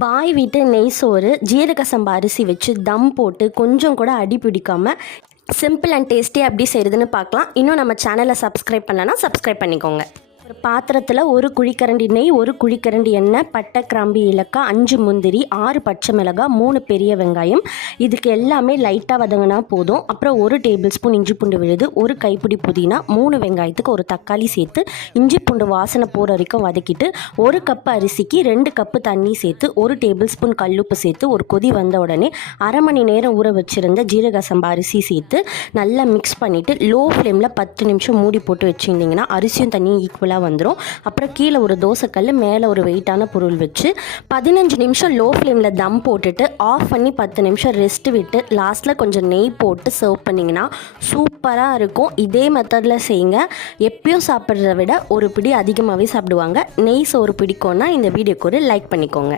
பாய் வீட்டு நெய் சோறு ஜீரக சம்பா அரிசி வச்சு தம் போட்டு கொஞ்சம் கூட அடி பிடிக்காமல் சிம்பிள் அண்ட் டேஸ்டி எப்படி செய்கிறதுன்னு பார்க்கலாம். இன்னும் நம்ம சேனலை சப்ஸ்கிரைப் பண்ணலன்னா சப்ஸ்கிரைப் பண்ணிக்கோங்க. ஒரு பாத்திரத்தில் ஒரு குழிக்கரண்டி நெய், ஒரு குழிக்கரண்டி எண்ணெய், பட்டை, கிராம்பு, ஏலக்காய், 5 முந்திரி, 6 பச்சை மிளகாய், 3 பெரிய வெங்காயம். இதுக்கு எல்லாமே லைட்டாக வதங்கினா போதும். அப்புறம் 1 டேபிள் ஸ்பூன் இஞ்சி பூண்டு விழுது, 1 கைப்பிடி புதினா, 3 வெங்காயத்துக்கு 1 தக்காளி சேர்த்து இஞ்சி பூண்டு வாசனை போகிற வரைக்கும் வதக்கிட்டு 1 கப்பு அரிசிக்கு 2 கப்பு தண்ணி சேர்த்து 1 டேபிள் ஸ்பூன் கல்லுப்பு சேர்த்து ஒரு கொதி வந்த உடனே அரை மணி நேரம் ஊற வச்சுருந்த ஜீரக சம்பா அரிசி சேர்த்து நல்லா மிக்ஸ் பண்ணிவிட்டு லோ ஃப்ளேமில் 10 நிமிஷம் மூடி போட்டு வச்சுருந்தீங்கன்னா அரிசியும் தண்ணியும் ஈக்குவலாக வந்துடும். அப்புறம் கீழே ஒரு தோசைக்கல், மேலே ஒரு வெயிட்டான பொருள் வச்சு 15 நிமிஷம் லோ ஃப்ளேமில் தம் போட்டுட்டு ஆஃப் பண்ணி 10 நிமிஷம் ரெஸ்ட் விட்டு லாஸ்ட்டில் கொஞ்சம் நெய் போட்டு சர்வ் பண்ணிங்கன்னா சூப்பராக இருக்கும். இதே மெத்தடில் செய்யுங்க. எப்பயும் சாப்பிட்றத விட ஒரு பிடி அதிகமாகவே சாப்பிடுவாங்க. நெய் சோறு பிடிக்கும்னா இந்த வீடியோக்கு ஒரு லைக் பண்ணிக்கோங்க.